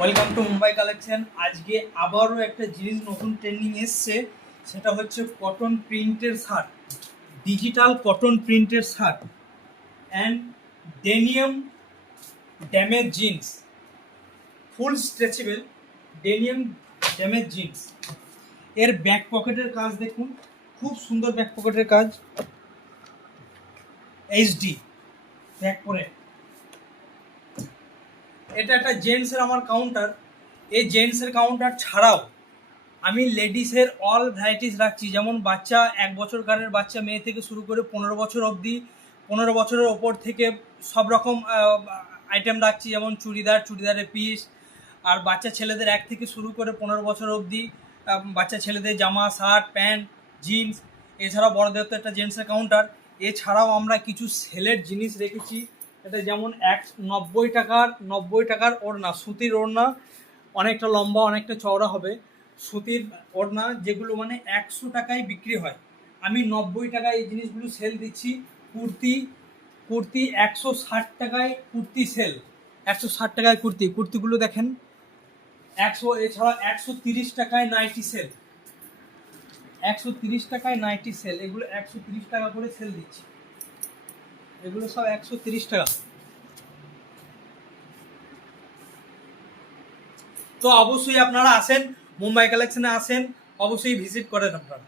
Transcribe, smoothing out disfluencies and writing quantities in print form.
Welcome to Mumbai collection. আজকে আবারও একটা জিনিস নতুন ট্রেন্ডিং এসছে, সেটা হচ্ছে কটন প্রিন্টের শার্ট, ডিজিটাল কটন প্রিন্টের shirt and denim damage jeans, full stretchable denim damage jeans. এর ব্যাক পকেটের কাজ দেখুন, খুব সুন্দর ব্যাক পকেটের কাজ, এইচডি ব্যাক পরে। এটা একটা জেন্টসের আমার কাউন্টার। এই জেন্টসের কাউন্টার ছাড়াও আমি লেডিসের অল ভ্যারাইটিস রাখছি, যেমন বাচ্চা 1 বছরকারের বাচ্চা মেয়ে থেকে শুরু করে 15 বছর অবধি, 15 বছরের ওপর থেকে সব রকম আইটেম রাখছি, যেমন চুড়িদারের পিস, আর বাচ্চা ছেলেদের 1 থেকে শুরু করে 15 বছর অবধি বাচ্চা ছেলেদের জামা, শার্ট, প্যান্ট, জিন্স। এছাড়াও বড়দের তো একটা জেন্টসের কাউন্টার। এছাড়াও আমরা কিছু সেলের জিনিস রেখেছি। এটা যেমন 90 টাকার ওড়না, সুতির ওড়না, অনেকটা লম্বা অনেকটা চওড়া হবে, সুতির ওড়না, যেগুলো মানে 100 টাকায় বিক্রি হয়, আমি 90 টাকায় এই জিনিসগুলো সেল দিচ্ছি। কুর্তি 160 টাকায় কুর্তি সেল, 160 টাকায় কুর্তিগুলো দেখেন 100। এছাড়া 130 টাকায় নাইটি সেল, 130 টাকায় নাইটি সেল, এগুলো 130 টাকা করে সেল দিচ্ছি, এগুলো সব 130 টাকা। তো অবশ্যই আপনারা আসেন, মুম্বাই কালেকশনে আসেন, অবশ্যই ভিজিট করেন আপনারা।